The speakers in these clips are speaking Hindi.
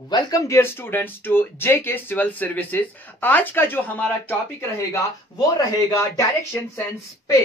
Welcome dear students to JK civil services. आज का जो हमारा टॉपिक रहेगा वो रहेगा डायरेक्शन सेंस पे।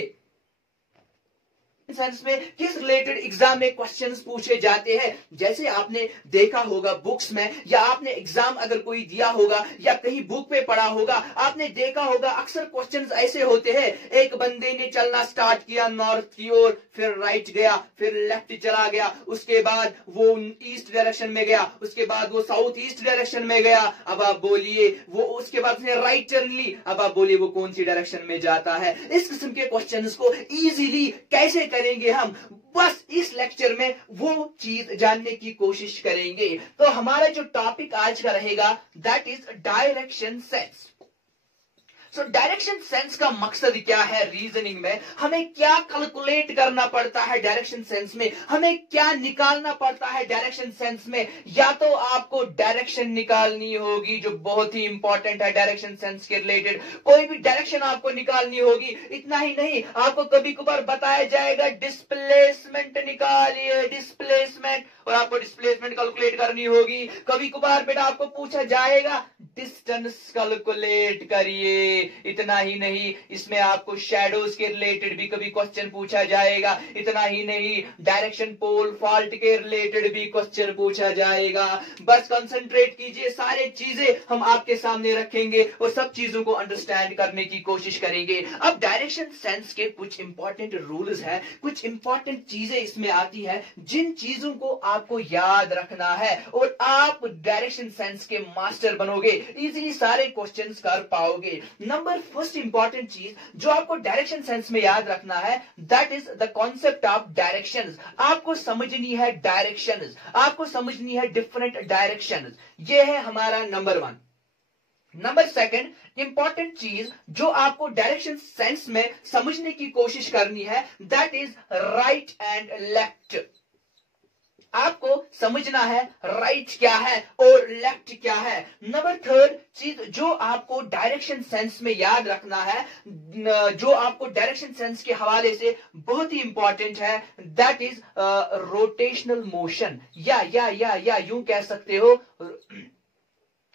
सेंस में किस रिलेटेड एग्जाम में क्वेश्चंस पूछे जाते हैं। जैसे आपने देखा होगा बुक्स में, या आपने एग्जाम अगर कोई दिया होगा या कहीं बुक पे पढ़ा होगा, आपने देखा होगा अक्सर क्वेश्चंस ऐसे होते हैं। एक बंदे ने चलना स्टार्ट किया नॉर्थ की ओर, फिर राइट गया, फिर लेफ्ट चला गया, उसके बाद वो ईस्ट डायरेक्शन में गया, उसके बाद वो साउथ ईस्ट डायरेक्शन में गया। अब आप बोलिए वो उसके बाद उसने राइट टर्न ली, अब आप बोलिए वो कौन सी डायरेक्शन में जाता है। इस किस्म के क्वेश्चंस को इजीली कैसे करेंगे हम, बस इस लेक्चर में वो चीज जानने की कोशिश करेंगे। तो हमारा जो टॉपिक आज का रहेगा that is direction sense. So direction sense का मकसद क्या है रीजनिंग में, हमें क्या कैलकुलेट करना पड़ता है डायरेक्शन सेंस में, हमें क्या निकालना पड़ता है डायरेक्शन सेंस में। या तो आपको डायरेक्शन निकालनी होगी जो बहुत ही इंपॉर्टेंट है डायरेक्शन सेंस के रिलेटेड, कोई भी डायरेक्शन आपको निकालनी होगी। इतना ही नहीं, आपको कभी कभार बताया जाएगा डिस्प्लेसमेंट निकालिए, डिस्प्लेसमेंट, और आपको डिस्प्लेसमेंट कैलकुलेट करनी होगी। कभी कभार बेटा आपको पूछा जाएगा डिस्टेंस कैलकुलेट करिए। इतना ही नहीं, इसमें आपको शैडोज के रिलेटेड भी कभी क्वेश्चन पूछा जाएगा। इतना ही नहीं, डायरेक्शन पोल फॉल्ट के रिलेटेड भी क्वेश्चन पूछा जाएगा। बस कंसंट्रेट कीजिए, सारे चीजें हम आपके सामने रखेंगे और सब चीजों को अंडरस्टैंड करने की कोशिश करेंगे। अब डायरेक्शन सेंस के कुछ इंपॉर्टेंट रूल्स हैं, कुछ इंपॉर्टेंट चीजें इसमें आती है जिन चीजों को आपको याद रखना है और आप डायरेक्शन सेंस के मास्टर बनोगे, इजीली सारे क्वेश्चंस कर पाओगे। नंबर फर्स्ट इंपॉर्टेंट चीज जो आपको डायरेक्शन सेंस में याद रखना है that is the concept of directions. आपको समझनी है डायरेक्शंस, आपको समझनी है डिफरेंट डायरेक्शंस। ये है हमारा number one. Number second important चीज जो आपको डायरेक्शन सेंस में समझने की कोशिश करनी है that is right and left. आपको समझना है राइट क्या है और लेफ्ट क्या है। नंबर थर्ड चीज जो आपको डायरेक्शन सेंस में याद रखना है, जो आपको डायरेक्शन सेंस के हवाले से बहुत ही इंपॉर्टेंट है दैट इज रोटेशनल मोशन, या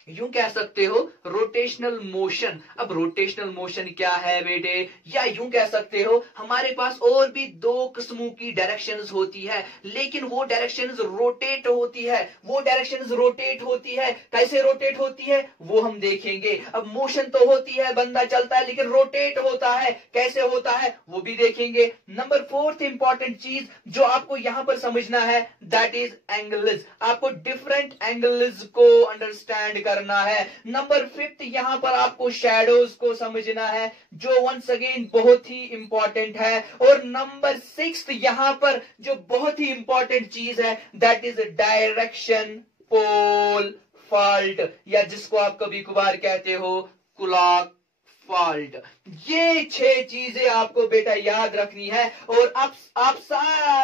यूं कह सकते हो रोटेशनल मोशन। अब रोटेशनल मोशन क्या है बेटे, या यूं कह सकते हो हमारे पास और भी दो किस्मों की डायरेक्शंस होती है, लेकिन वो डायरेक्शंस रोटेट होती है। वो डायरेक्शंस रोटेट होती है, कैसे रोटेट होती है वो हम देखेंगे। अब मोशन तो होती है, बंदा चलता है, लेकिन रोटेट होता है, कैसे होता है वो भी देखेंगे। नंबर फोर्थ इंपॉर्टेंट चीज जो आपको यहां पर समझना है दैट इज एंगल्स। आपको डिफरेंट एंगल्स को अंडरस्टैंड करना है। नंबर फिफ्थ यहां पर आपको शैडोज को समझना है जो वंस अगेन बहुत ही इंपॉर्टेंट है। और नंबर सिक्स्थ यहां पर जो बहुत ही इंपॉर्टेंट चीज है that is direction pole fault, या जिसको आप कभी कभार कहते हो क्लॉक फॉल्ट। ये 6 चीजें आपको बेटा याद रखनी है और आप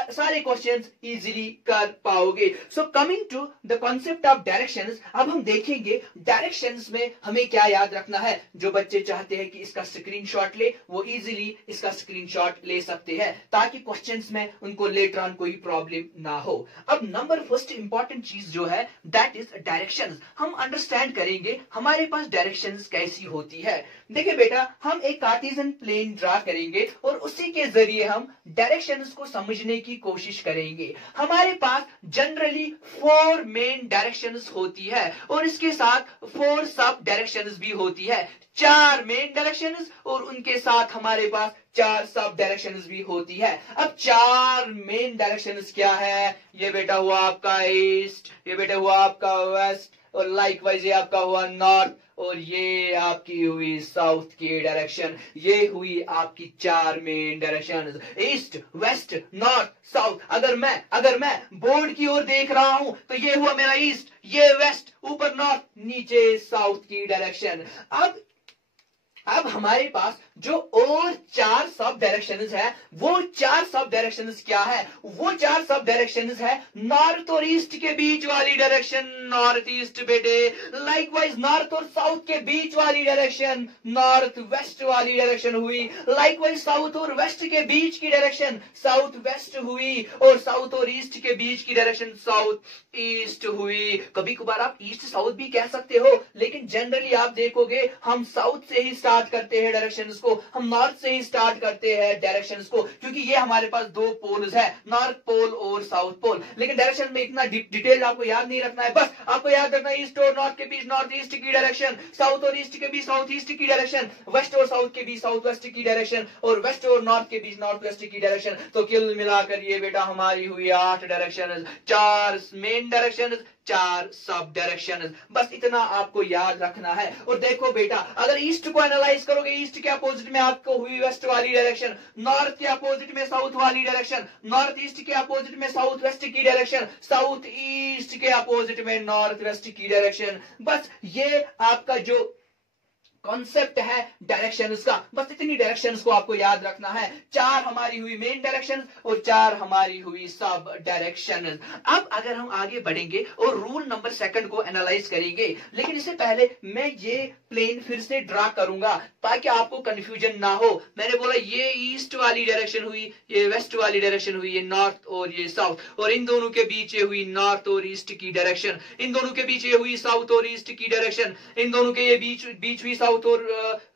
सारे क्वेश्चंस इजीली कर पाओगे। So coming to the concept of directions, अब हम देखेंगे डायरेक्शंस में हमें क्या याद रखना है। जो बच्चे चाहते हैं कि इसका स्क्रीनशॉट ले वो इजीली इसका स्क्रीनशॉट ले सकते हैं ताकि क्वेश्चंस में उनको लेटर ऑन कोई प्रॉब्लम ना हो। अब नंबर फर्स्ट इंपॉर्टेंट चीज जो है दैट इज डायरेक्शंस। हम अंडरस्टैंड करेंगे हमारे पास डायरेक्शंस कैसी होती है। देखिए बेटा, हम एक कार्टेशियन प्लेन ड्रा करेंगे और उसी के जरिए हम डायरेक्शंस को समझने की कोशिश करेंगे। हमारे पास जनरली 4 मेन डायरेक्शंस होती है और इसके साथ 4 सब डायरेक्शंस भी होती है। 4 मेन डायरेक्शंस और उनके साथ हमारे पास 4 सब डायरेक्शंस भी होती है। अब 4 मेन डायरेक्शंस क्या है, ये बेटा हुआ आपका ईस्ट, ये बेटा हुआ आपका वेस्ट, और लाइकवाइज ये आपका हुआ नॉर्थ, और ये आपकी हुई साउथ की डायरेक्शन। ये हुई आपकी 4 main direction, east west north south. अगर मैं बोर्ड की ओर देख रहा हूं तो ये हुआ मेरा ईस्ट, ये वेस्ट, ऊपर नॉर्थ, नीचे साउथ की डायरेक्शन। अब अब हमारे पास जो और 4 सब डायरेक्शंस है, वो 4 सब डायरेक्शंस क्या है? वो 4 सब डायरेक्शंस है नॉर्थ और ईस्ट के बीच वाली डायरेक्शन, नॉर्थ ईस्ट बेटे। लाइकवाइज नॉर्थ और साउथ के बीच वाली डायरेक्शन, नॉर्थ वेस्ट वाली डायरेक्शन हुई। लाइकवाइज साउथ और वेस्ट के बीच की डायरेक्शन, साउथ वेस्ट हुई। और साउथ और ईस्ट के बीच की डायरेक्शन, साउथ ईस्ट हुई। कभी कभार आप ईस्ट साउथ भी कह सकते हो, लेकिन जनरली आप देखोगे हम साउथ से ही स्टार्ट करते हैं डायरेक्शंस को, हम नॉर्थ से ही स्टार्ट करते हैं डायरेक्शंस को, क्योंकि ये हमारे पास 2 पोल्स है, नॉर्थ पोल और साउथ पोल। लेकिन डायरेक्शन में इतना डिटेल आपको याद नहीं रखना है, बस आपको याद रखना है ईस्ट और नॉर्थ के बीच नॉर्थ ईस्ट की डायरेक्शन, साउथ और ईस्ट के बीच साउथ ईस्ट की डायरेक्शन, वेस्ट और साउथ के बीच साउथ वेस्ट की डायरेक्शन, और वेस्ट और नॉर्थ के बीच नॉर्थ वेस्ट की डायरेक्शन। तो कुल मिलाकर ये बेटा हमारी हुई 8 direction, 4 main direction, 4 sub direction. बस इतना आपको याद रखना है। और देखो बेटा, अगर ईस्ट को एनालाइज करोगे, ईस्ट के अपोजिट में आपको हुई वेस्ट वाली डायरेक्शन, नॉर्थ के अपोजिट में साउथ वाली डायरेक्शन, नॉर्थ ईस्ट के अपोजिट में साउथ वेस्ट की डायरेक्शन, साउथ ईस्ट के अपोजिट में नॉर्थ वेस्ट की डायरेक्शन। बस ये आपका जो कॉन्सेप्ट है डायरेक्शंस का, बस इतनी डायरेक्शंस को आपको याद रखना है। 4 हमारी हुई मेन डायरेक्शन और 4 हमारी हुई सब डायरेक्शन। अब अगर हम आगे बढ़ेंगे और रूल नंबर 2 को एनालाइज करेंगे, लेकिन इससे पहले मैं ये प्लेन फिर से ड्रा करूंगा ताकि आपको कंफ्यूजन ना हो। मैंने बोला ये ईस्ट वाली डायरेक्शन हुई, ये वेस्ट वाली डायरेक्शन हुई, ये नॉर्थ और ये साउथ, और इन दोनों के बीच ये हुई नॉर्थ और ईस्ट की डायरेक्शन, इन दोनों के बीच ये हुई साउथ और ईस्ट की डायरेक्शन, इन दोनों के ये बीच हुई साउथ और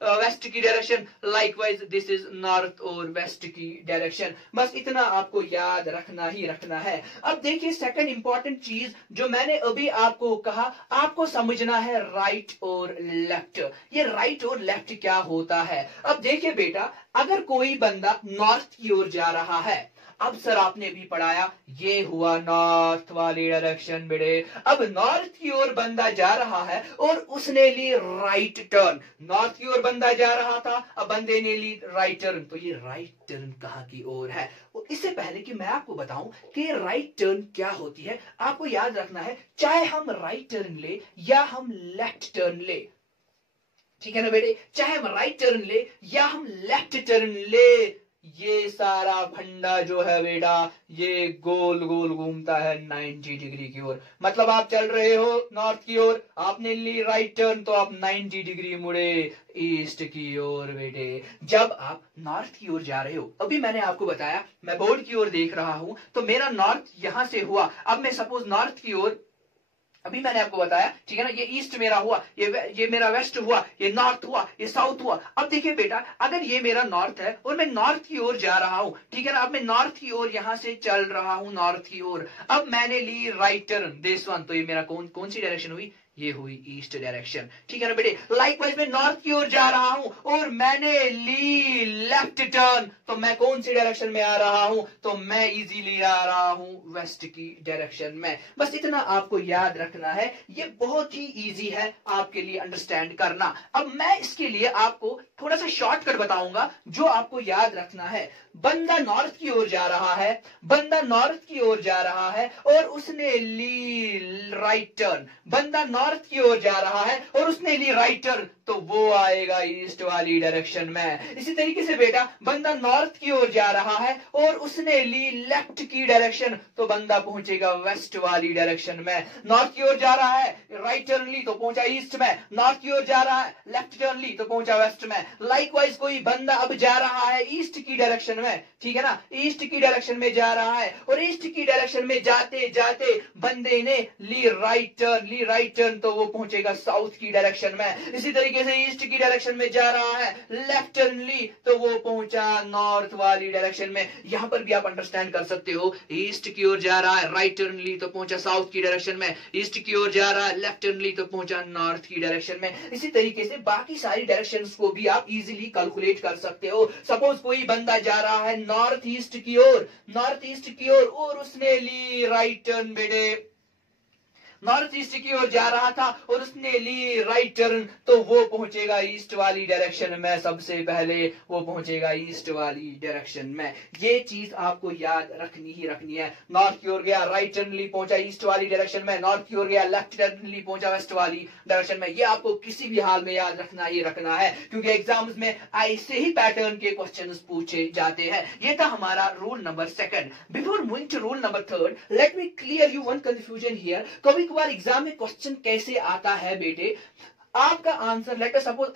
वेस्ट की direction. Likewise this is north और वेस्ट की डायरेक्शन। बस इतना आपको याद रखना ही रखना है। अब देखिए सेकंड इंपॉर्टेंट चीज जो मैंने अभी आपको कहा, आपको समझना है राइट और लेफ्ट। ये राइट और लेफ्ट क्या होता है? अब देखिए बेटा, अगर कोई बंदा नॉर्थ की ओर जा रहा है, अब सर आपने भी पढ़ाया ये हुआ नॉर्थ वाली डायरेक्शन बेटे। अब नॉर्थ की ओर बंदा जा रहा है और उसने ली राइट टर्न, नॉर्थ की ओर बंदा जा रहा था, अब बंदे ने ली राइट टर्न, तो ये राइट टर्न कहां की ओर है? और इससे पहले कि मैं आपको बताऊं कि राइट टर्न क्या होती है, आपको याद रखना है, चाहे हम राइट टर्न ले या हम लेफ्ट टर्न ले, ठीक है ना बेटे, चाहे हम राइट टर्न ले या हम लेफ्ट टर्न ले, ये सारा फंडा जो है बेटा ये गोल गोल घूमता है 90 डिग्री की ओर। मतलब आप चल रहे हो नॉर्थ की ओर, आपने ली राइट टर्न, तो आप 90 डिग्री मुड़े ईस्ट की ओर बेटे। जब आप नॉर्थ की ओर जा रहे हो, अभी मैंने आपको बताया मैं बोर्ड की ओर देख रहा हूं, तो मेरा नॉर्थ यहां से हुआ। अब मैं सपोज नॉर्थ की ओर, अभी मैंने आपको बताया, ठीक है ना, ये ईस्ट मेरा हुआ, ये मेरा वेस्ट हुआ, ये नॉर्थ हुआ, ये साउथ हुआ। अब देखिए बेटा, अगर ये मेरा नॉर्थ है और मैं नॉर्थ की ओर जा रहा हूं, ठीक है ना, अब मैं नॉर्थ की ओर यहां से चल रहा हूं नॉर्थ की ओर, अब मैंने ली राइट टर्न दिस वन, तो ये मेरा कौन सी डायरेक्शन हुई? ये हुई ईस्ट डायरेक्शन, ठीक है ना बेटे। लाइकवाइज मैं नॉर्थ की ओर जा रहा हूं और मैंने ली लेफ्ट टर्न, तो मैं कौन सी डायरेक्शन में आ रहा हूं? तो मैं इजीली आ रहा हूं वेस्ट की डायरेक्शन में। बस इतना आपको याद रखना है, ये बहुत ही इजी है आपके लिए अंडरस्टैंड करना। अब मैं इसके लिए आपको थोड़ा सा शॉर्टकट बताऊंगा जो आपको याद रखना है। बंदा नॉर्थ की ओर जा रहा है, बंदा नॉर्थ की ओर जा रहा है और उसने ली राइट टर्न, बंदा नॉर्थ की ओर जा रहा है और उसने ली राइट टर्न, तो वो आएगा ईस्ट वाली डायरेक्शन में। इसी तरीके से बेटा, बंदा नॉर्थ की ओर जा रहा है और उसने ली लेफ्ट की डायरेक्शन, तो बंदा पहुंचेगा वेस्ट वाली डायरेक्शन में। नॉर्थ की ओर जा रहा है, राइट टर्न ली तो पहुंचा ईस्ट में, नॉर्थ की ओर जा रहा है, लेफ्ट टर्न ली तो पहुंचा वेस्ट में। लाइकवाइज कोई बंदा अब जा रहा है ईस्ट की डायरेक्शन में, ठीक है ना, ईस्ट की डायरेक्शन में जा रहा है और ईस्ट की डायरेक्शन में जाते जाते बंदे ने ली राइट टर्न, तो वो पहुंचेगा साउथ की डायरेक्शन में। इसी तरीके से ईस्ट की डायरेक्शन में जा रहा है, लेफ्ट टर्न ली तो वो पहुंचा नॉर्थ वाली डायरेक्शन में। यहां पर भी आप अंडरस्टैंड कर सकते हो, ईस्ट की ओर जा रहा है, राइट टर्न ली तो पहुंचा साउथ की डायरेक्शन में, ईस्ट की ओर जा रहा है, लेफ्ट टर्न ली तो पहुंचा नॉर्थ की डायरेक्शन में। इसी तरीके से बाकी सारी डायरेक्शंस को भी आप इजीली कैलकुलेट कर सकते हो। सपोज कोई बंदा जा रहा है नॉर्थ ईस्ट की ओर और उसने ली राइट टर्न बेटे, नॉर्थ ईस्ट की ओर जा रहा था और उसने ली राइट टर्न, तो वो पहुंचेगा ईस्ट वाली डायरेक्शन में, सबसे पहले वो पहुंचेगा ईस्ट वाली डायरेक्शन में। ये चीज आपको याद रखनी ही रखनी है। नॉर्थ की ओर गया, राइट टर्न ली, पहुंचा ईस्ट वाली डायरेक्शन में, नॉर्थ की ओर गया, लेफ्ट टर्न ली, पहुंचा वेस्ट वाली डायरेक्शन में। ये आपको किसी भी हाल में याद रखना ही रखना है, क्योंकि एग्जाम्स में ऐसे ही पैटर्न के क्वेश्चंस पूछे जाते हैं। ये था हमारा rule number second. Before moving to rule number third, let me clear you one confusion here. कभी कभार एग्जाम में क्वेश्चन कैसे आता है बेटे, आपका आंसर लेट अस सपोज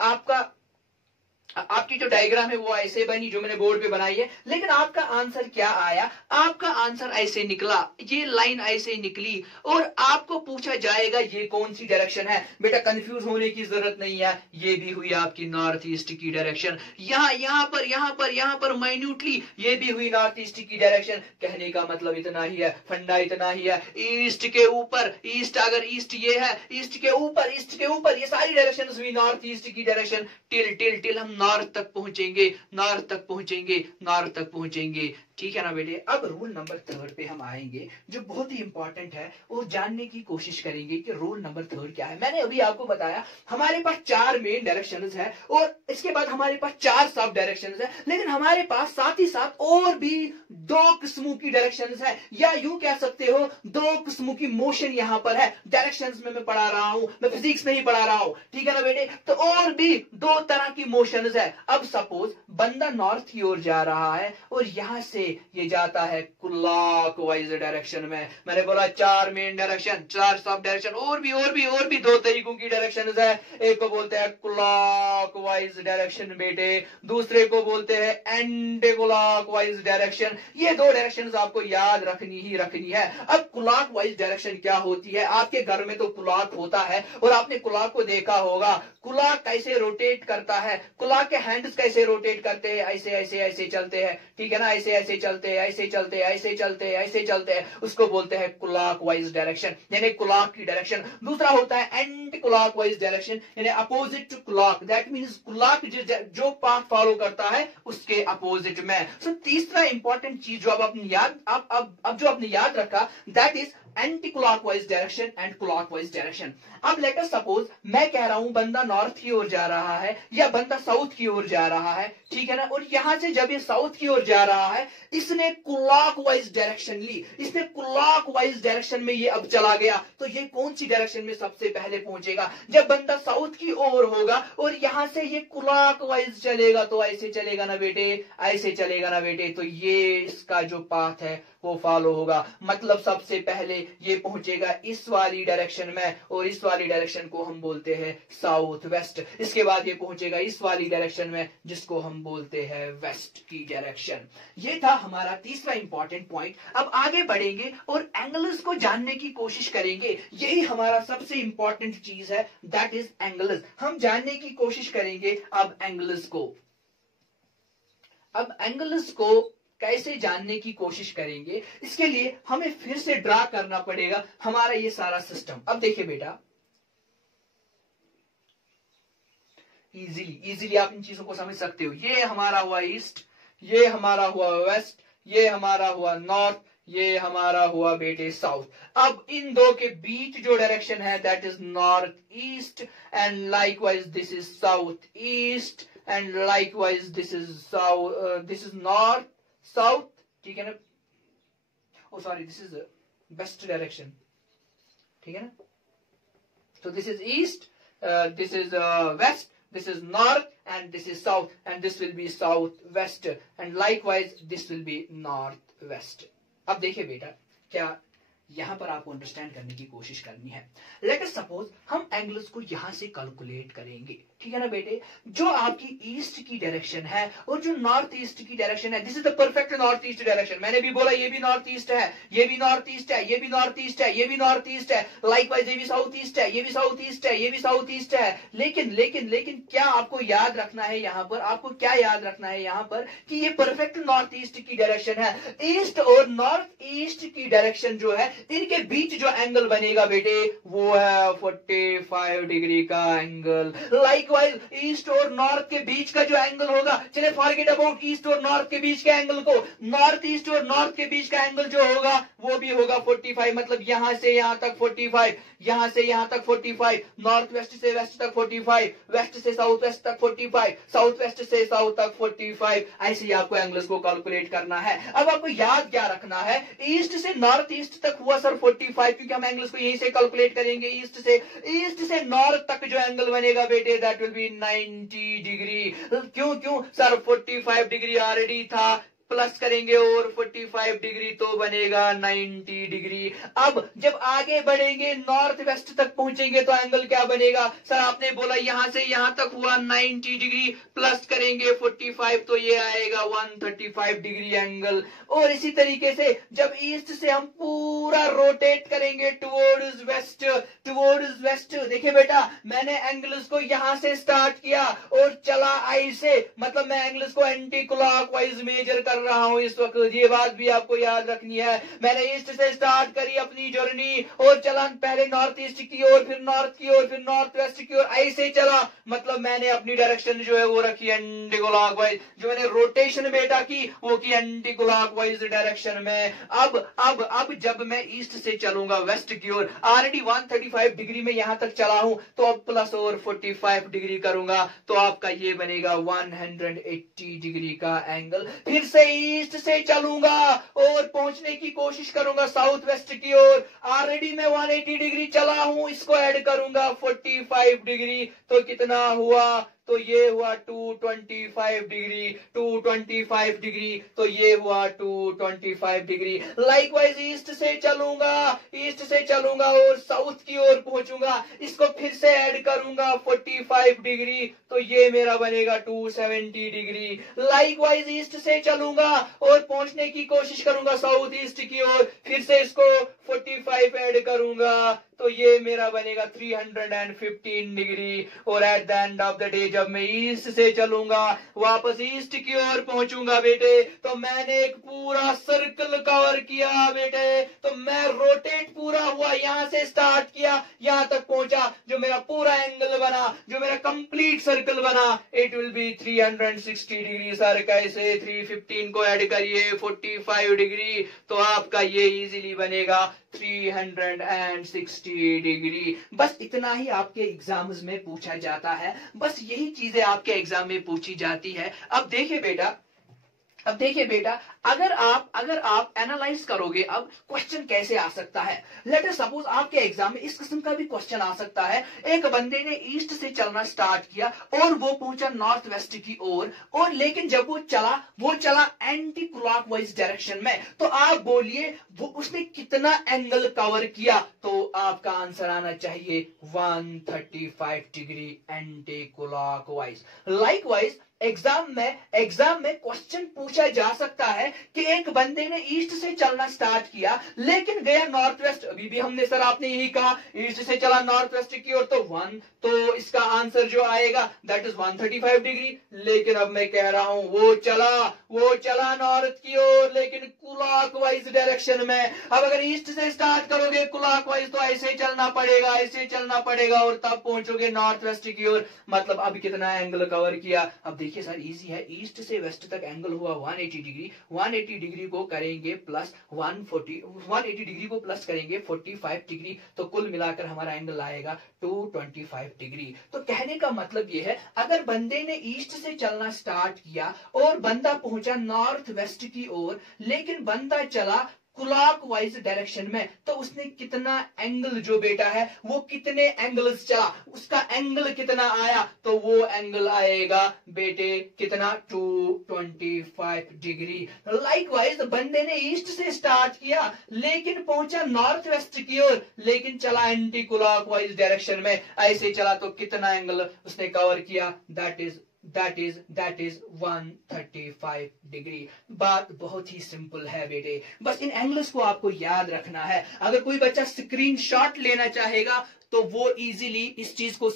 आपकी जो डायग्राम है वो ऐसे बनी जो मैंने बोर्ड पे बनाई है, लेकिन आपका आंसर क्या आया, आपका आंसर ऐसे निकला, ये लाइन ऐसे निकली और आपको पूछा जाएगा ये कौन सी डायरेक्शन है। बेटा कंफ्यूज होने की जरूरत नहीं है, ये भी हुई आपकी नॉर्थ ईस्ट की डायरेक्शन। यहाँ पर माइन्यूटली ये भी हुई नॉर्थ ईस्ट की डायरेक्शन। कहने का मतलब इतना ही है, फंडा इतना ही है, ईस्ट के ऊपर, ईस्ट अगर ईस्ट ये है, ईस्ट के ऊपर ये सारी डायरेक्शन हुई नॉर्थ ईस्ट की डायरेक्शन। टिल हम नॉर्थ तक पहुंचेंगे। ठीक है ना बेटे। अब रूल नंबर थर्ड पे हम आएंगे, जो बहुत ही इंपॉर्टेंट है, और जानने की कोशिश करेंगे कि रूल नंबर थर्ड क्या है। मैंने अभी आपको बताया हमारे पास 4 मेन डायरेक्शंस है और इसके बाद हमारे पास 4 सब डायरेक्शंस है, लेकिन हमारे पास साथ ही साथ और भी 2 किस्मों की डायरेक्शंस है, या यूं कह सकते हो 2 किस्मों की मोशन यहां पर है। डायरेक्शंस में मैं पढ़ा रहा हूं, मैं फिजिक्स नहीं पढ़ा रहा हूं, ठीक है ना बेटे। तो और भी 2 तरह की मोशंस है। अब सपोज बंदा नॉर्थ की ओर जा रहा है और यहां से ये जाता है क्लॉकवाइज डायरेक्शन में। मैंने बोला 4 मेन डायरेक्शन, 4 सब डायरेक्शन, और भी 2 तरीकों की डायरेक्शन है। एक को बोलते हैं क्लॉकवाइज डायरेक्शन बेटे, दूसरे को बोलते हैं एंटी क्लॉकवाइज डायरेक्शन। ये 2 डायरेक्शन आपको याद रखनी ही रखनी है। अब क्लॉकवाइज डायरेक्शन क्या होती है, आपके घर में तो क्लॉक होता है और आपने क्लॉक को देखा होगा, क्लॉक कैसे रोटेट करता है, क्लॉक के हैंड्स कैसे रोटेट करते हैं, ऐसे चलते हैं, ठीक है ना, ऐसे चलते हैं, उसको बोलते हैं क्लॉकवाइज डायरेक्शन, यानी क्लॉक की डायरेक्शन। दूसरा होता है एंटी क्लॉकवाइज डायरेक्शन, यानी opposite to clock, that means clock जो पाथ फॉलो करता है उसके अपोजिट में। सो तीसरा इंपॉर्टेंट चीज जो अब जो आपने याद रखा, that is anti clockwise direction and clockwise direction. अब लेट अस सपोज मैं कह रहा हूं बंदा नॉर्थ की ओर जा रहा है या बंदा साउथ की ओर जा रहा है, ठीक है ना, और यहां से जब ये साउथ की ओर जा रहा है, इसने क्लॉकवाइज डायरेक्शन ली, इसने क्लॉकवाइज डायरेक्शन में ये अब चला गया, तो ये कौन सी डायरेक्शन में सबसे पहले पहुंचेगा, जब बंदा साउथ की ओर होगा और यहां से ये क्लॉकवाइज चलेगा, तो ऐसे चलेगा ना बेटे, तो ये इसका जो पाथ है वो फॉलो होगा। मतलब सबसे पहले ये पहुंचेगा इस वाली डायरेक्शन में और इस वाली डायरेक्शन को हम बोलते हैं साउथ वेस्ट। इसके बाद ये पहुंचेगा इस वाली डायरेक्शन में जिसको हम बोलते हैं वेस्ट की डायरेक्शन। ये था हमारा तीसरा इंपॉर्टेंट पॉइंट। अब आगे बढ़ेंगे और एंगल्स को जानने की कोशिश करेंगे। यही हमारा सबसे इंपॉर्टेंट चीज है, दैट इज एंगल्स। हम जानने की कोशिश करेंगे अब एंगल्स को कैसे जानने की कोशिश करेंगे। इसके लिए हमें फिर से ड्रा करना पड़ेगा हमारा ये सारा सिस्टम। अब देखिए बेटा, इजीली आप इन चीजों को समझ सकते हो। ये हमारा हुआ ईस्ट, ये हमारा हुआ वेस्ट, ये हमारा हुआ नॉर्थ, ये हमारा हुआ बेटे साउथ। अब इन 2 के बीच जो डायरेक्शन है that is north east, and likewise this is south east, and likewise this is north south, ठीक है ना, oh sorry this is west direction, ठीक है ना। So this is east, this is west, this is north, and this is south, and this will be southwest, and likewise this will be northwest. अब देखिए बेटा, क्या यहां पर आपको अंडरस्टैंड करने की कोशिश करनी है। लेट अस सपोज हम एंगल्स को यहां से कैलकुलेट करेंगे, ठीक है ना बेटे। जो आपकी ईस्ट की डायरेक्शन है और जो नॉर्थ ईस्ट की डायरेक्शन है, this is the perfect north east direction. मैंने भी बोला ये भी नॉर्थ ईस्ट है, ये भी नॉर्थ ईस्ट है, ये भी नॉर्थ ईस्ट है, ये भी नॉर्थ ईस्ट है, लाइकवाइज ये भी साउथ ईस्ट है, ये भी साउथ ईस्ट है, ये भी साउथ ईस्ट है। लेकिन क्या आपको याद रखना है यहां पर, आपको क्या याद रखना है यहां पर, कि ये परफेक्ट नॉर्थ ईस्ट की डायरेक्शन है। ईस्ट और नॉर्थ ईस्ट की डायरेक्शन जो है इनके बीच जो एंगल बनेगा बेटे वो है 45 डिग्री का एंगल। लाइकवाइज ईस्ट और नॉर्थ के बीच का जो एंगल होगा, चले फॉरगेट अबाउट ईस्ट और नॉर्थ के बीच के एंगल को, नॉर्थ ईस्ट और नॉर्थ के बीच का एंगल जो होगा वो भी होगा 45, मतलब यहां से यहां तक 45, यहां से यहां तक 45, नॉर्थ वेस्ट से वेस्ट तक 45, वेस्ट से साउथ वेस्ट तक 45, साउथ वेस्ट से साउथ तक 45। ऐसे ही आपको एंगल्स को कैलकुलेट करना है। अब आपको याद क्या रखना है, ईस्ट से नॉर्थ ईस्ट तक हुआ सर 45, क्योंकि हम एंगल्स को यहीं से कैलकुलेट करेंगे। ईस्ट से नॉर्थ तक जो एंगल बनेगा बेटे दैट विल बी 90 डिग्री। क्यों क्यों सर 45 डिग्री ऑलरेडी था, प्लस करेंगे और 45 डिग्री तो बनेगा 90 डिग्री। अब जब आगे बढ़ेंगे नॉर्थ वेस्ट तक पहुंचेंगे तो एंगल क्या बनेगा, सर आपने बोला यहां से यहां तक हुआ 90 डिग्री, प्लस करेंगे 45 तो ये आएगा 135 डिग्री एंगल। और इसी तरीके से जब ईस्ट से हम पूरा रोटेट करेंगे टुवर्ड्स वेस्ट, देखिए बेटा मैंने एंगल्स को यहां से स्टार्ट किया और चला आई से, मतलब मैं एंगल्स को एंटी क्लॉकवाइज मेजर कर रहा हूं इस वक्त। ये बात भी आपको याद रखनी है, मैंने ईस्ट से स्टार्ट करी अपनी जर्नी और चला पहले नॉर्थ ईस्ट की ओर, फिर नॉर्थ की ओर, फिर नॉर्थ वेस्ट की ओर, ऐसे चला, मतलब मैंने अपनी डायरेक्शन जो है वो रखी एंटी क्लॉकवाइज। जो मैंने रोटेशन बेटा की वो की एंटी क्लॉकवाइज डायरेक्शन में। अब जब मैं ईस्ट से चलूंगा वेस्ट की ओर, ऑलरेडी 135 डिग्री में यहां तक चला हूं, तो अब प्लस और 45 डिग्री करूंगा तो आपका ये बनेगा 180 डिग्री का एंगल। फिर से ईस्ट से चलूंगा और पहुंचने की कोशिश करूंगा साउथ वेस्ट की ओर, ऑलरेडी मैं 180 डिग्री चला हूं, इसको ऐड करूंगा 45 डिग्री तो कितना हुआ, तो ये हुआ 225 डिग्री, 225 डिग्री तो ये हुआ 225 डिग्री। लाइकवाइज ईस्ट से चलूंगा और साउथ की ओर पहुंचूंगा, इसको फिर से ऐड करूंगा 45 डिग्री तो ये मेरा बनेगा 270 डिग्री। लाइकवाइज ईस्ट से चलूंगा और पहुंचने की कोशिश करूंगा साउथ ईस्ट की ओर, फिर से इसको 45 ऐड करूंगा तो ये मेरा बनेगा 315 डिग्री। और at the end of the day जब मैं ईस्ट से चलूंगा वापस ईस्ट की ओर पहुंचूंगा बेटे, तो मैंने एक पूरा सर्कल कवर किया बेटे, तो मैं रोटेट पूरा हुआ, यहां से स्टार्ट किया यहां तक पहुंचा, जो मेरा पूरा एंगल बना, जो मेरा कंप्लीट सर्कल बना, it will be 360 degree. Sir कैसे, 315 को ऐड करिए 45 डिग्री तो आपका ये इजीली बनेगा 360 डिग्री। बस इतना ही आपके एग्जाम्स में पूछा जाता है, बस यही चीजें आपके एग्जाम में पूछी जाती है। अब देखिए बेटा अगर आप एनालाइज करोगे अब क्वेश्चन कैसे आ सकता है। लेट अस सपोज आपके एग्जाम में इस किस्म का भी क्वेश्चन आ सकता है, एक बंदे ने ईस्ट से चलना स्टार्ट किया और वो पहुंचा नॉर्थ वेस्ट की ओर, और लेकिन जब वो चला एंटी क्लॉकवाइज डायरेक्शन में, तो आप बोलिए वो उसने कितना एंगल कवर किया, तो आपका आंसर आना चाहिए 135 degree anti clockwise. Likewise exam में क्वेश्चन पूछा जा सकता है कि एक बंदे ने ईस्ट से चलना स्टार्ट किया लेकिन गया नॉर्थ वेस्ट। अभी भी हमने सर आपने यही कहा ईस्ट से चला नॉर्थ वेस्ट की ओर, तो इसका आंसर जो आएगा दैट इज 135 डिग्री। लेकिन अब मैं कह रहा हूं वो चला नॉर्थ की ओर लेकिन क्लॉकवाइज डायरेक्शन में। अब अगर ईस्ट से स्टार्ट करोगे क्लॉकवाइज तो ऐसे चलना पड़ेगा और तब पहुंचोगे नॉर्थ वेस्ट की ओर, मतलब अब कितना एंगल कवर किया। अब देखिए सर इजी है, ईस्ट से वेस्ट तक एंगल हुआ 180 डिग्री, 180 डिग्री को करेंगे प्लस 180 डिग्री को प्लस करेंगे 45 डिग्री, तो कुल मिलाकर हमारा एंगल आएगा 225 डिग्री। तो कहने का मतलब यह है अगर बंदे ने ईस्ट से चलना स्टार्ट किया और बंदा पहुंचा नॉर्थ वेस्ट की ओर, लेकिन बंदा चला क्लॉकवाइज डायरेक्शन में, तो उसने कितना एंगल जो बेटा है वो कितने एंगल्स चला, उसका एंगल कितना आया, तो वो एंगल आएगा बेटे कितना 225 डिग्री। लाइकवाइज बंदे ने ईस्ट से स्टार्ट किया लेकिन पहुंचा नॉर्थ वेस्ट की ओर, लेकिन चला एंटी क्लॉकवाइज डायरेक्शन में, ऐसे चला तो कितना एंगल उसने कवर किया, दैट इज 135 डिग्री। बात बहुत ही सिंपल है बेटे, बस इन एंगल्स को आपको याद रखना है। अगर कोई बच्चा स्क्रीनशॉट लेना चाहेगा तो वो इजीली इस चीज का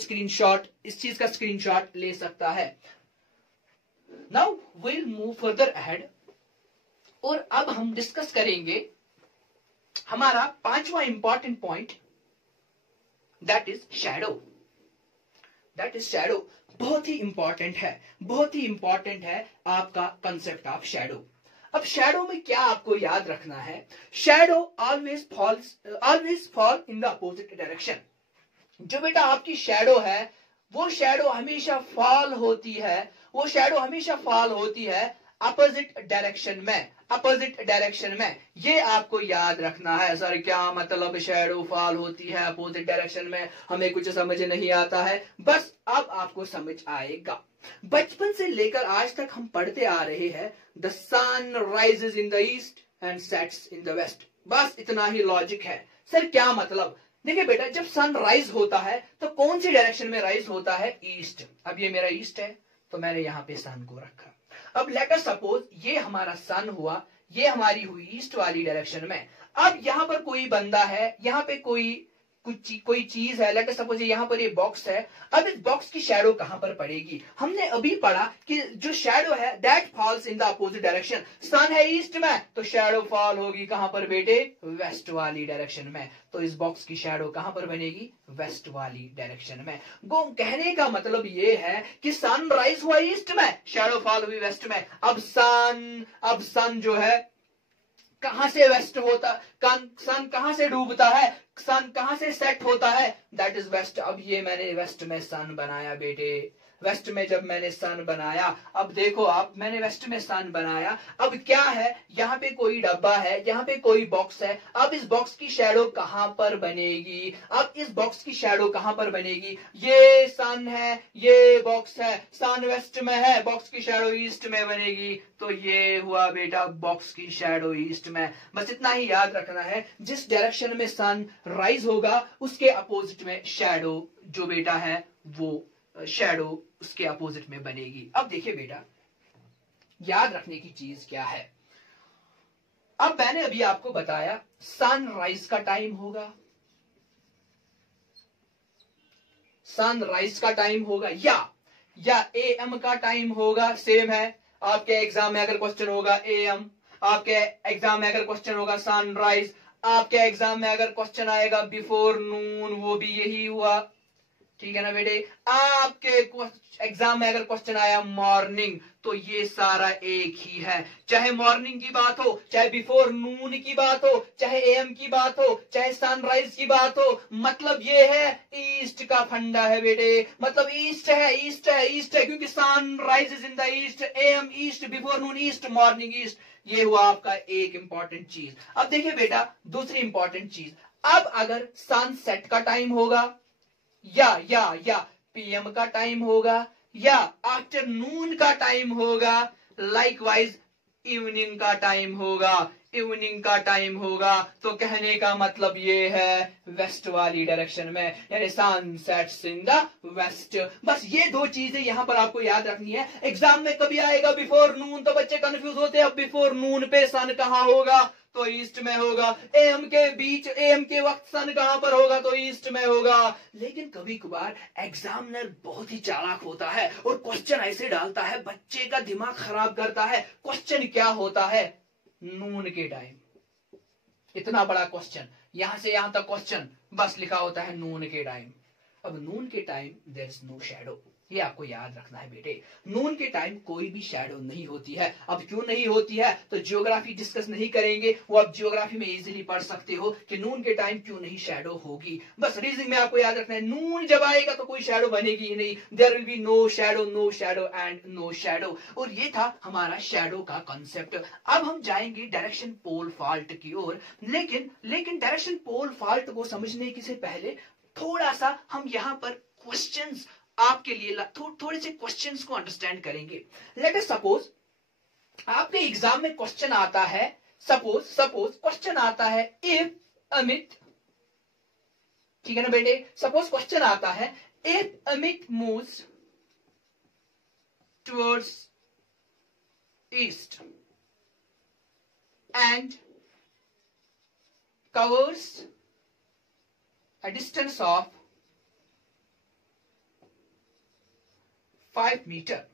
स्क्रीनशॉट ले सकता है। Now will move further ahead, और अब हम डिस्कस करेंगे हमारा पांचवा important point, that is shadow. That is shadow, बहुत ही इंपॉर्टेंट है, बहुत ही इंपॉर्टेंट है आपका कंसेप्ट ऑफ शैडो। अब शैडो में क्या आपको याद रखना है, shadow always fall in the opposite direction. जो बेटा आपकी शैडो है वो शैडो हमेशा फॉल होती है, वो शैडो हमेशा फॉल होती है अपोजिट डायरेक्शन में, अपोजिट डायरेक्शन में। ये आपको याद रखना है। सर क्या मतलब शैडो फॉल होती है अपोजिट डायरेक्शन में, हमें कुछ समझ नहीं आता है। बस अब आपको समझ आएगा। बचपन से लेकर आज तक हम पढ़ते आ रहे हैं the sun rises in the east and sets in the west. बस इतना ही लॉजिक है। सर क्या मतलब, देखिए बेटा जब सन राइज होता है तो कौन सी डायरेक्शन में राइज होता है, ईस्ट। अब ये मेरा ईस्ट है तो मैंने यहां पे सन को रखा। अब लेट अस सपोज ये हमारा सन हुआ, ये हमारी हुई ईस्ट वाली डायरेक्शन में। अब यहां पर कोई बंदा है, यहां पे कोई चीज है, लेट अस सपोज यहां पर ये बॉक्स है। अब इस बॉक्स की शैडो कहां पर पड़ेगी, हमने अभी पढ़ा कि जो शैडो है that falls in the opposite direction. Sun है ईस्ट में तो शैडो फॉल होगी कहां पर बेटे, वेस्ट वाली डायरेक्शन में। तो इस बॉक्स की शैडो कहां पर बनेगी, वेस्ट वाली डायरेक्शन में। गो कहने का मतलब ये है कि सन राइज हुआ ईस्ट में, शैडो फॉल हुई वेस्ट में। अब सन जो है कहां से वेस्ट होता, सन कहां से डूबता है, सन कहां से सेट होता है, दैट इज वेस्ट। अब ये मैंने वेस्ट में सन बनाया बेटे, वेस्ट में जब मैंने सन बनाया, अब देखो आप मैंने वेस्ट में सन बनाया। अब क्या है, यहाँ पे कोई डब्बा है, यहाँ पे कोई बॉक्स है। अब इस बॉक्स की शैडो कहां पर बनेगी, अब इस बॉक्स की शैडो कहां पर बनेगी, ये सन है, ये बॉक्स है, सन वेस्ट में है, बॉक्स की शैडो ईस्ट में बनेगी। तो ये हुआ बेटा बॉक्स की शैडो ईस्ट में। बस इतना ही याद रखना है, जिस डायरेक्शन में सन राइज होगा उसके अपोजिट में शैडो जो बेटा है वो शैडो उसके अपोजिट में बनेगी। अब देखिए बेटा याद रखने की चीज क्या है, अब मैंने अभी आपको बताया सनराइज का टाइम होगा, सनराइज का टाइम होगा या एएम का टाइम होगा। सेम है, आपके एग्जाम में अगर क्वेश्चन होगा एएम, आपके एग्जाम में अगर क्वेश्चन होगा सनराइज, आपके एग्जाम में अगर क्वेश्चन आएगा बिफोर नून, वो भी यही हुआ। ठीक है ना बेटे, आपके एग्जाम में अगर क्वेश्चन आया मॉर्निंग तो ये सारा एक ही है। चाहे मॉर्निंग की बात हो, चाहे बिफोर नून की बात हो, चाहे एएम की बात हो, चाहे सनराइज की बात हो, मतलब ये है ईस्ट का फंडा है बेटे। मतलब ईस्ट है, ईस्ट है, ईस्ट है, क्योंकि sunrise is in the east, am east, before Noon east, morning east. ये हुआ आपका एक इंपॉर्टेंट चीज। अब देखिए बेटा दूसरी इंपॉर्टेंट चीज, अब अगर सनसेट का टाइम होगा या पीएम का टाइम होगा या आफ्टरनून का टाइम होगा, लाइकवाइज इवनिंग का टाइम होगा, इवनिंग का टाइम होगा, तो कहने का मतलब ये है वेस्ट वाली डायरेक्शन में, यानी sun sets in the west. बस ये दो चीजें यहां पर आपको याद रखनी है। एग्जाम में कभी आएगा बिफोर नून तो बच्चे कंफ्यूज होते हैं, अब बिफोर नून पे सन कहां होगा, तो ईस्ट में होगा। एएम के बीच, एएम के वक्त सन कहां पर होगा, तो ईस्ट में होगा। लेकिन कभी कभार एग्जामिनर बहुत ही चालाक होता है और क्वेश्चन ऐसे डालता है बच्चे का दिमाग खराब करता है। क्वेश्चन क्या होता है, नून के टाइम, इतना बड़ा क्वेश्चन, यहां से यहां तक क्वेश्चन, बस लिखा होता है नून के टाइम। अब नून के time there is no shadow, ये आपको याद रखना है बेटे। नून के टाइम कोई भी शैडो नहीं होती है। अब क्यों नहीं होती है तो ज्योग्राफी डिस्कस नहीं करेंगे, वो आप ज्योग्राफी में इजीली पढ़ सकते हो कि नून के टाइम क्यों नहीं शैडो होगी। बस रीजनिंग में आपको याद रखना है, नून जब आएगा तो कोई शैडो बनेगी ही नहीं, there will be no shadow and no shadow. और ये था हमारा शैडो का कॉन्सेप्ट। अब हम जाएंगे डायरेक्शन पोल फॉल्ट की ओर, लेकिन डायरेक्शन पोल फॉल्ट को समझने से पहले थोड़ा सा हम यहां पर क्वेश्चंस आपके लिए थोड़े से क्वेश्चंस को अंडरस्टैंड करेंगे। लेट अस सपोज आपके एग्जाम में क्वेश्चन आता है, सपोज क्वेश्चन आता है इफ अमित, ठीक है ना बेटे, सपोज क्वेश्चन आता है if Amit moves towards east and covers a distance of 5 meters,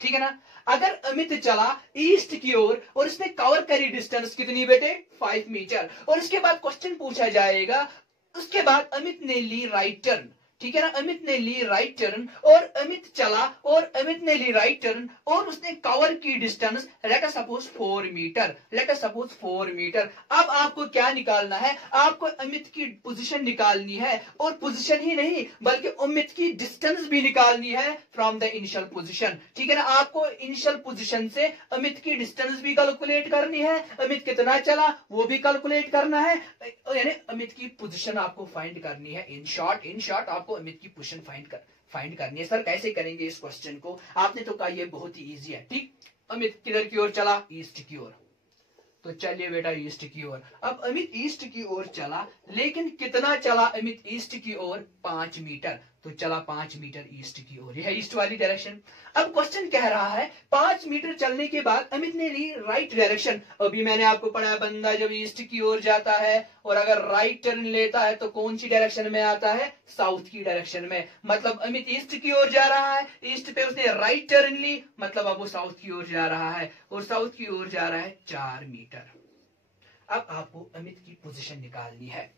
ठीक है ना। अगर अमित चला ईस्ट की ओर और इसने कवर करी डिस्टेंस कितनी बेटे 5 मीटर, और इसके बाद क्वेश्चन पूछा जाएगा, उसके बाद अमित ने ली राइट टर्न, ठीक है ना, अमित ने ली राइट टर्न और अमित चला और अमित ने ली राइट टर्न और उसने कवर की distance let us suppose 4 meter, let us suppose 4 meter. अब आपको क्या निकालना है, आपको अमित की पोजीशन निकालनी है, और पोजीशन ही नहीं बल्कि अमित की डिस्टेंस भी निकालनी है फ्रॉम द इनिशियल पोजीशन, ठीक है ना। आपको इनिशियल पोजीशन से अमित की डिस्टेंस भी कैलकुलेट करनी है, अमित कितना चला वो भी कैलकुलेट करना है, यानी अमित की पोजीशन आपको फाइंड करनी है। इन शॉर्ट आपको अमित की पोजीशन फाइंड करनी है। सर कैसे करेंगे इस क्वेश्चन को, आपने तो कहा ये बहुत ही इजी है, ठीक। अमित किधर की ओर चला, ईस्ट की ओर, तो चलिए बेटा ईस्ट की ओर। अब अमित ईस्ट की ओर चला, लेकिन कितना चला अमित ईस्ट की ओर, 5 मीटर, तो चला 5 मीटर ईस्ट की ओर, यह है ईस्ट वाली डायरेक्शन। अब क्वेश्चन कह रहा है 5 मीटर चलने के बाद अमित ने ली राइट डायरेक्शन। अभी मैंने आपको पढ़ाया बंदा जब ईस्ट की ओर जाता है और अगर राइट टर्न लेता है तो कौन सी डायरेक्शन में आता है, साउथ की डायरेक्शन में। मतलब अमित ईस्ट की ओर जा रहा है, ईस्ट पे उसने राइट टर्न ली, मतलब अब वो साउथ की ओर जा रहा है, और साउथ की ओर जा रहा है 4 मीटर। अब आपको अमित की पोजीशन निकालनी है।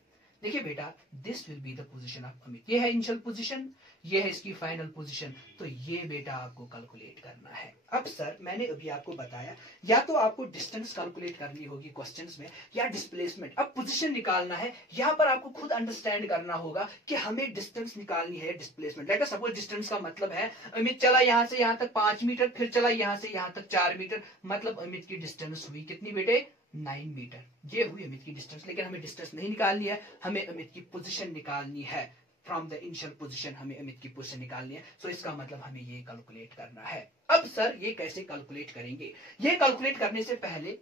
देखिए बेटा, this will be the position of Amit, ये है इनिशियल पोजीशन, ये है इसकी फाइनल पोजीशन, तो ये बेटा आपको कैलकुलेट करना है। अब सर मैंने अभी आपको बताया, या तो आपको डिस्टेंस कैलकुलेट करनी होगी क्वेश्चंस में, या डिस्प्लेसमेंट। अब पोजीशन निकालना है, यहां पर आपको खुद अंडरस्टैंड करना होगा कि हमें डिस्टेंस निकालनी है, displacement. Late us suppose distance का मतलब है अमित चला यहां से यहां तक 5 मीटर, फिर चला यहां से यहां तक 4 मीटर, मतलब अमित की डिस्टेंस हुई कितनी बेटे, 9 मीटर। ये हुई अमित की डिस्टेंस, लेकिन हमें डिस्टेंस नहीं निकालनी है, हमें अमित की पोजीशन निकालनी है। फ्रॉम द इनिशियल पोजीशन हमें अमित की पोजीशन निकालनी है, सो इसका मतलब हमें ये कैलकुलेट करना है। अब सर ये कैसे कैलकुलेट करेंगे, ये कैलकुलेट करने से पहले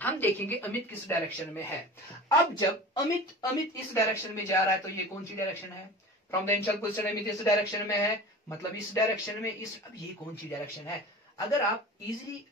हम देखेंगे अमित किस डायरेक्शन में है। अब जब अमित इस डायरेक्शन में जा रहा है, तो ये कौन सी डायरेक्शन है, from the initial position Amit इस डायरेक्शन में है, मतलब इस डायरेक्शन में, इस, अब ये कौन सी डायरेक्शन है। अगर आप इजीली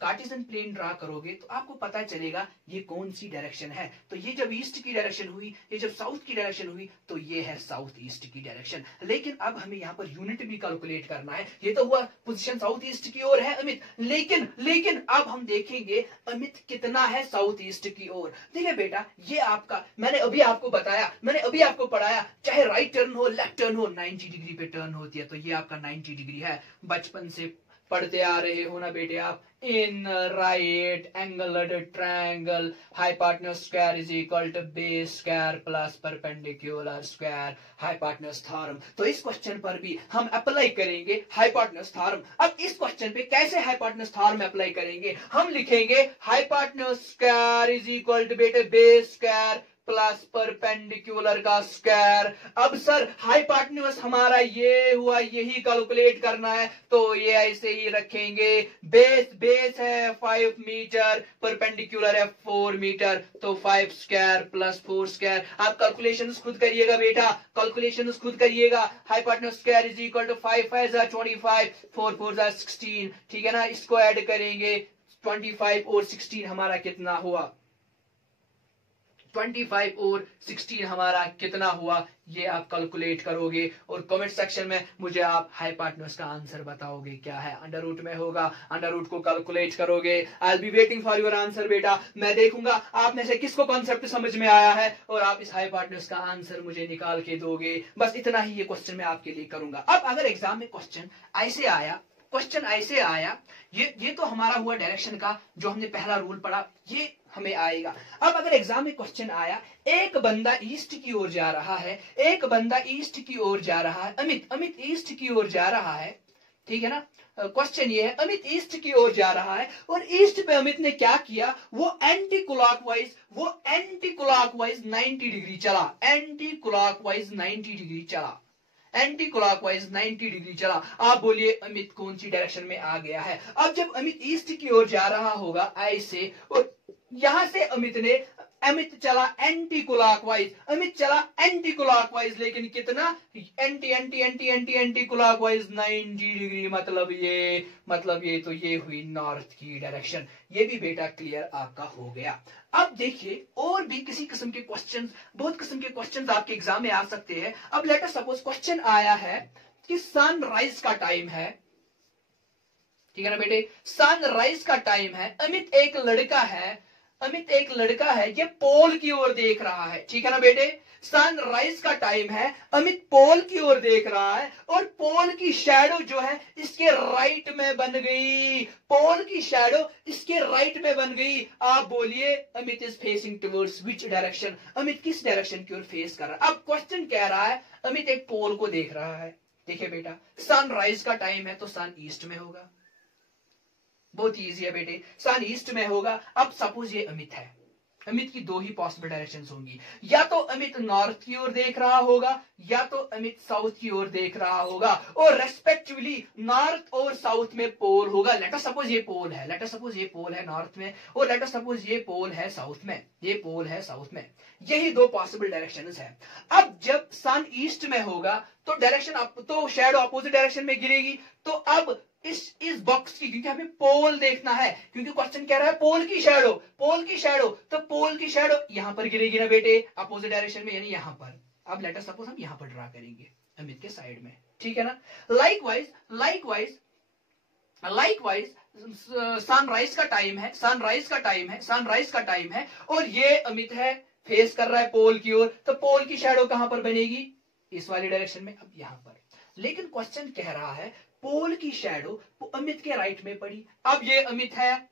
कार्टेशियन प्लेन ड्रा करोगे तो आपको पता चलेगा ये कौन सी डायरेक्शन है। तो ये जब ईस्ट की डायरेक्शन हुई, ये जब साउथ की डायरेक्शन हुई, तो ये है साउथ ईस्ट की डायरेक्शन। लेकिन अब हमें यहाँ पर यूनिट भी कैलकुलेट करना है। ये तो हुआ पोजीशन साउथ ईस्ट की ओर है अमित, लेकिन अब हम देखेंगे अमित कितना है साउथ ईस्ट की ओर। देखिए बेटा, ये आपका, मैंने अभी आपको बताया, मैंने अभी आपको पढ़ाया, चाहे राइट टर्न हो लेफ्ट टर्न हो, 90 डिग्री पे टर्न होती है, तो ये आपका 90 डिग्री है। बचपन से पढ़ते आ रहे हो ना बेटे आप, in right angled triangle hypotenuse square is equal to base square plus perpendicular square hypotenuse theorem. तो इस क्वेश्चन पर भी हम अप्लाई करेंगे हाइपोटेन्यूज थ्योरम। अब इस क्वेश्चन पे कैसे हाइपोटेन्यूज थ्योरम अप्लाई करेंगे, हम लिखेंगे hypotenuse square is equal to बेटे बेस स्क्वायर प्लस परपेंडिकुलर का स्क्वायर। अब सर हाइपोटेन्यूज हमारा ये हुआ, यही कैलकुलेट करना है, तो ये ऐसे ही रखेंगे। बेस है 5 मीटर, परपेंडिकुलर है 4 मीटर, तो 5 स्क्वायर प्लस 4 स्क्वायर। आप कैलकुलेशंस खुद करिएगा बेटा, कैलकुलेशंस खुद करिएगा। Hypotenuse square is equal to 5 5 25, 4 4 16, ठीक है ना। इसको ऐड करेंगे, 25 और 16 हमारा कितना हुआ, 25 और 16 हमारा कितना हुआ, ये आप कैलकुलेट करोगे और कमेंट सेक्शन में मुझे आप हाइपोटेन्यूज का आंसर बताओगे क्या है। अंडर रूट में होगा, अंडर रूट को कैलकुलेट करोगे। I will be waiting for your answer बेटा। मैं देखूंगा आप में से किसको कॉन्सेप्ट समझ में आया है और आप इस हाइपोटेन्यूज का आंसर मुझे निकाल के दोगे। बस इतना ही ये क्वेश्चन मैं आपके लिए करूंगा। अब अगर एग्जाम में क्वेश्चन ऐसे आया, ये तो हमारा हुआ डायरेक्शन का, जो हमने पहला रूल पढ़ा, ये हमें आएगा। अब अगर एग्जाम में क्वेश्चन आया, एक बंदा ईस्ट की ओर जा रहा है, एक बंदा ईस्ट की ओर जा रहा है, अमित ईस्ट की ओर जा रहा है, ठीक है ना। क्वेश्चन ये है, अमित ईस्ट की ओर जा रहा है और ईस्ट पे अमित ने क्या किया, वो एंटी क्लॉकवाइज 90 डिग्री चला, एंटी क्लॉकवाइज 90 डिग्री चला, एंटी क्लॉकवाइज 90 डिग्री चला। आप बोलिए अमित कौन सी डायरेक्शन में आ गया है। अब जब अमित ईस्ट की ओर जा रहा होगा ऐसे, और यहां से अमित चला एंटी क्लॉकवाइज, लेकिन कितना, एंटी क्लॉकवाइज 90 डिग्री, मतलब ये तो ये हुई नॉर्थ की डायरेक्शन। ये भी बेटा क्लियर आपका हो गया। अब देखिए और भी किसी किस्म के क्वेश्चंस, बहुत किस्म के क्वेश्चंस आपके एग्जाम में आ सकते हैं। अब लेट अस सपोज क्वेश्चन आया है कि सनराइज का टाइम है, ठीक है ना बेटे। सनराइज का टाइम है, अमित एक लड़का है, ये पोल की ओर देख रहा है, ठीक है ना बेटे। सनराइज का टाइम है, अमित पोल की ओर देख रहा है और पोल की शैडो जो है इसके राइट में बन गई, पोल की शैडो इसके राइट में बन गई। आप बोलिए Amit is facing towards which direction, Amit किस डायरेक्शन की ओर फेस कर रहा है। अब क्वेश्चन कह रहा है अमित एक पोल को देख रहा है। देखिए बेटा, सनराइज का टाइम है तो सन ईस्ट में होगा, बहुत इजी है बेटे, सन ईस्ट में होगा। अब सपोज ये अमित है, अमित की दो ही पॉसिबल डायरेक्शंस होंगी, या तो अमित नॉर्थ की ओर देख रहा होगा या तो अमित साउथ की ओर देख रहा होगा, और रेस्पेक्टिवली नॉर्थ और साउथ में पोल होगा। लेट अस सपोज ये पोल है, लेट अस सपोज ये पोल है नॉर्थ में, और लेट अस सपोज ये पोल है साउथ में, ये पोल है साउथ में। यही दो पॉसिबल डायरेक्शंस है। अब जब सन ईस्ट में होगा तो डायरेक्शन तो शैडो अपोजिट डायरेक्शन में गिरेगी। तो अब इस बॉक्स की, क्योंकि हमें पोल देखना है, क्योंकि क्वेश्चन कह रहा है पोल की शैडो, पोल की शैडो, तो पोल की शैडो यहां पर गिरेगी ना बेटे, अपोजिट डायरेक्शन में, यानी यहां पर। अब लेट अस सपोज हम यहां पर ड्रा करेंगे अमित के साइड में, ठीक है ना। लाइकवाइज सनराइज का टाइम है, सनराइज का टाइम है और ये अमित है, फेस कर रहा है पोल की ओर, तो पोल की शैडो कहां पर बनेगी, इस वाली डायरेक्शन में, अब यहां पर। लेकिन क्वेश्चन कह रहा है पोल की शैडो अमित के राइट में पड़ी। अब ये अमित है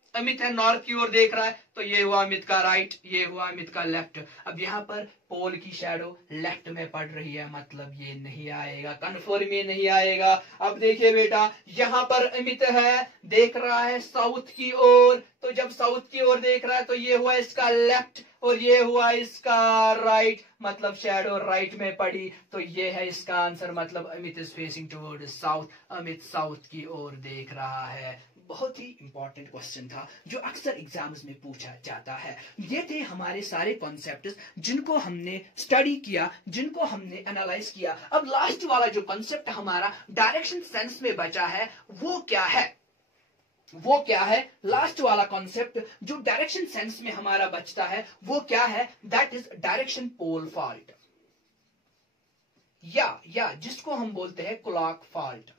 नॉर्थ की ओर देख रहा है, तो ये हुआ अमित का राइट, ये हुआ अमित का लेफ्ट। अब यहां पर पोल की शैडो लेफ्ट में पड़ रही है, मतलब ये नहीं आएगा, कन्फर्म ये नहीं आएगा। अब देखिए बेटा, यहां पर अमित है, देख रहा है साउथ की ओर, तो जब साउथ की ओर देख रहा है तो ये हुआ इसका लेफ्ट और ये हुआ इसका राइट, मतलब शैडो राइट में पड़ी, तो ये है इसका आंसर। मतलब Amit is facing toward south, Amit south की ओर देख रहा है। बहुत ही इंपॉर्टेंट क्वेश्चन था जो अक्सर एग्जाम्स में पूछा जाता है। ये थे हमारे सारे कॉन्सेप्ट्स जिनको हमने स्टडी किया, जिनको हमने एनालाइज किया। अब लास्ट वाला जो कॉन्सेप्ट हमारा डायरेक्शन सेंस में बचा है वो क्या है, वो क्या है, लास्ट वाला कॉन्सेप्ट जो डायरेक्शन सेंस में हमारा बचता है वो क्या है, that is direction pole fault, या जिसको हम बोलते हैं क्लॉक फॉल्ट,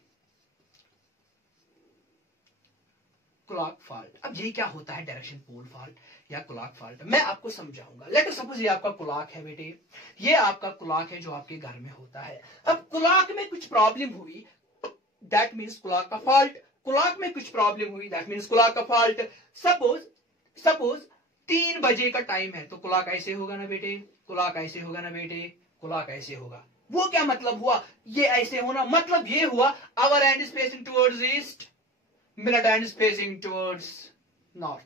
क्लॉक फॉल्ट। अब ये क्या होता है डायरेक्शन पोल फॉल्ट या क्लॉक फॉल्ट, मैं आपको समझाऊंगा। लेट सपोज ये आपका क्लॉक है बेटे, ये आपका क्लॉक है जो आपके घर में होता है। अब क्लॉक में कुछ प्रॉब्लम हुई, दैट मीन्स क्लॉक का फॉल्ट, क्लॉक में कुछ प्रॉब्लम हुई, दैट मीन्स क्लॉक का फॉल्ट। सपोज 3 बजे का टाइम है, तो क्लॉक ऐसे होगा ना बेटे, क्लॉक ऐसे होगा ना बेटे, क्लॉक ऐसे होगा। वो क्या मतलब हुआ, ये ऐसे होना मतलब ये हुआ hour hand is facing towards east, minute hand is facing towards north.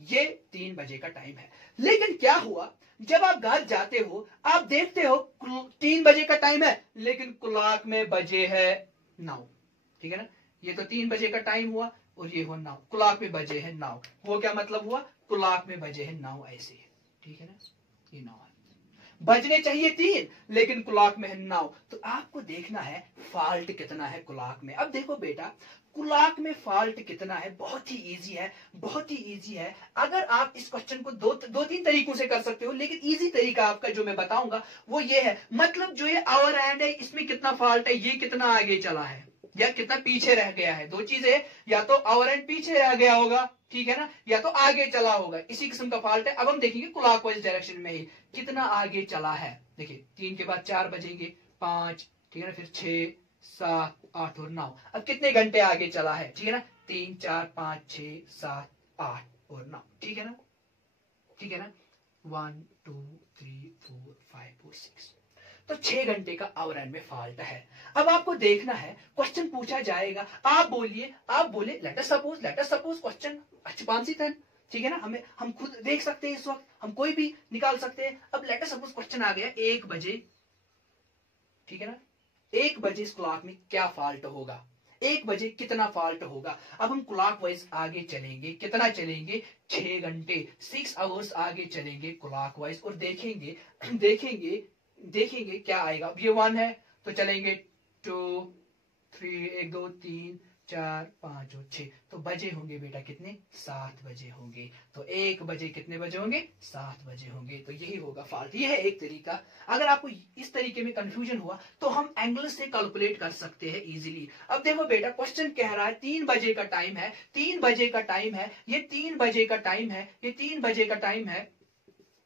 ये 3 बजे का टाइम है। लेकिन क्या हुआ, जब आप घर जाते हो आप देखते हो 3 बजे का टाइम है लेकिन क्लॉक में बजे है 9, ठीक है ना। ये तो 3 बजे का टाइम हुआ और ये हुआ 9, क्लॉक में बजे है 9। वो क्या मतलब हुआ, क्लॉक में बजे है 9 ऐसे, ठीक है ना। ये 9 बजने चाहिए 3 लेकिन क्लॉक में है 9। तो आपको देखना है फॉल्ट कितना है क्लॉक में। अब देखो बेटा, क्लॉक में फॉल्ट कितना है, बहुत ही इजी है, बहुत ही इजी है। अगर आप इस क्वेश्चन को दो तीन तरीकों से कर सकते हो, लेकिन इजी तरीका आपका जो मैं बताऊंगा वो ये है, मतलब जो ये आवर हैंड है इसमें कितना फॉल्ट है, ये कितना आगे चला है या कितना पीछे रह गया है। दो चीजें, या तो आवर हैंड पीछे रह गया होगा, ठीक है ना, या तो आगे चला होगा, इसी किस्म का फॉल्ट है। अब हम देखेंगे क्लॉकवाइज डायरेक्शन में ही कितना आगे चला है। देखिए 3 के बाद 4 बजेंगे, 5, ठीक है ना, फिर 6, 7, 8 और 9। अब कितने घंटे आगे चला है, ठीक है ना, 3, 4, 5, 6, 7, 8 और 9, ठीक है ना, ठीक है ना, 1, 2, 3, 4, 5 और 6। तो 6 घंटे का आवर हैंड में फॉल्ट है। अब आपको देखना है, क्वेश्चन पूछा जाएगा, आप बोले लेट अस सपोज क्वेश्चन अच्छी है, ठीक है ना, हम खुद देख सकते हैं, इस वक्त हम कोई भी निकाल सकते हैं। अब लेट अस सपोज क्वेश्चन आ गया 1 बजे, ठीक है ना, 1 बजे इस क्लॉक में क्या फॉल्ट होगा, 1 बजे कितना फॉल्ट होगा। अब हम क्लॉक वाइज आगे चलेंगे, कितना चलेंगे, 6 घंटे, 6 आवर्स आगे चलेंगे क्लॉक वाइज और देखेंगे क्या आएगा। अब ये 1 है तो चलेंगे 2, 3, 1, 2, 3, 4, 5 और 6, तो बजे होंगे बेटा कितने? 7 बजे होंगे। तो 1 बजे कितने बजे होंगे? 7 बजे होंगे। तो यही होगा फॉल्ट। यह है एक तरीका। अगर आपको इस तरीके में कंफ्यूजन हुआ तो हम एंगल से कैलकुलेट कर सकते हैं इजीली। अब देखो बेटा, क्वेश्चन कह रहा है 3 बजे का टाइम है, 3 बजे का टाइम है, ये 3 बजे का टाइम है, ये 3 बजे का टाइम है,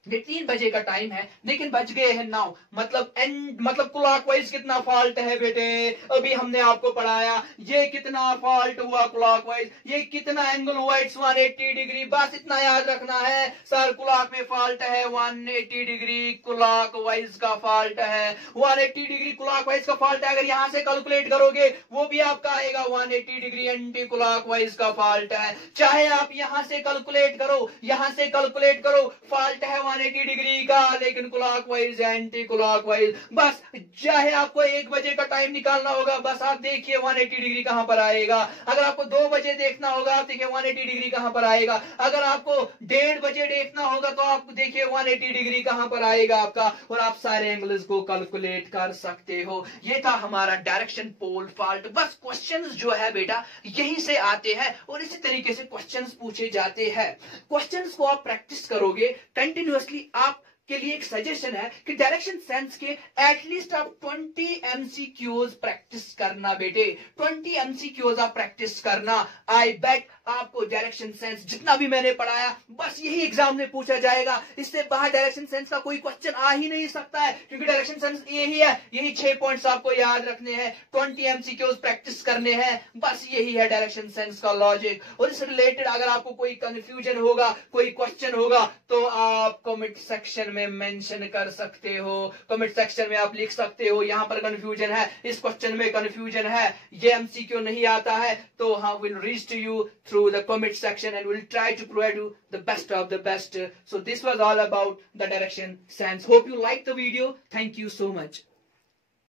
ये 3 बजे का टाइम है, लेकिन बज गए हैं 9। मतलब क्लॉकवाइज कितना फॉल्ट है बेटे? अभी हमने आपको पढ़ाया ये कितना फॉल्ट हुआ क्लॉकवाइज, ये कितना एंगल हुआ, इट्स 180 डिग्री। बस इतना याद रखना है सर, क्लॉक में फॉल्ट है 180 डिग्री क्लॉकवाइज का फॉल्ट है, 180 डिग्री क्लॉकवाइज का फॉल्ट है। अगर यहां से कैलकुलेट करोगे वो भी आपका आएगा 180 डिग्री एंटी क्लॉकवाइज का फॉल्ट है। चाहे आप यहां से कैलकुलेट करो, यहां से कैलकुलेट करो, फॉल्ट है 180 डिग्री का, लेकिन क्लॉकवाइज एंटी क्लॉकवाइज। बस चाहे आपको 1 बजे का टाइम निकालना होगा, बस आप देखिए 180 डिग्री कहां पर आएगा। अगर आपको 2 बजे देखना होगा, आप देखिए 180 डिग्री कहां पर आएगा। अगर आपको 1:30 बजे देखना होगा तो आप देखिए 180 डिग्री कहां पर आएगा आपका, और आप सारे एंगल्स को कैलकुलेट कर सकते हो। ये था हमारा डायरेक्शन पोल फॉल्ट। बस क्वेश्चंस जो है बेटा यहीं से आते हैं और इसी तरीके से क्वेश्चंस पूछे जाते हैं। क्वेश्चंस को आप प्रैक्टिस करोगे कंटिन्यूअसली, आप के लिए एक सजेशन है कि डायरेक्शन सेंस के एटलीस्ट आप 20 एमसीक्यूज प्रैक्टिस करना बेटे, 20 एमसीक्यूज आप प्रैक्टिस करना। आई बेट आपको डायरेक्शन सेंस जितना भी मैंने पढ़ाया बस यही एग्जाम में पूछा जाएगा। इससे बाहर डायरेक्शन सेंस का कोई क्वेश्चन आ ही नहीं सकता है, क्योंकि डायरेक्शन सेंस यही है, यही 6 पॉइंट्स आपको याद रखने हैं, 20 एमसीक्यूज प्रैक्टिस करने हैं, बस यही है डायरेक्शन सेंस का लॉजिक। और इससे रिलेटेड अगर आपको कोई कंफ्यूजन होगा, कोई क्वेश्चन होगा, तो आप कमेंट सेक्शन में मेंशन कर सकते हो। कमेंट सेक्शन में आप लिख सकते हो यहां पर कंफ्यूजन है, इस क्वेश्चन में कंफ्यूजन है, ये एमसीक्यू नहीं आता है, तो हाँ will reach to you through the comment section and we'll try to provide you the best of the best. So this was all about the direction sense. Hope you liked the video. Thank you so much.